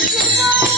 Thank you.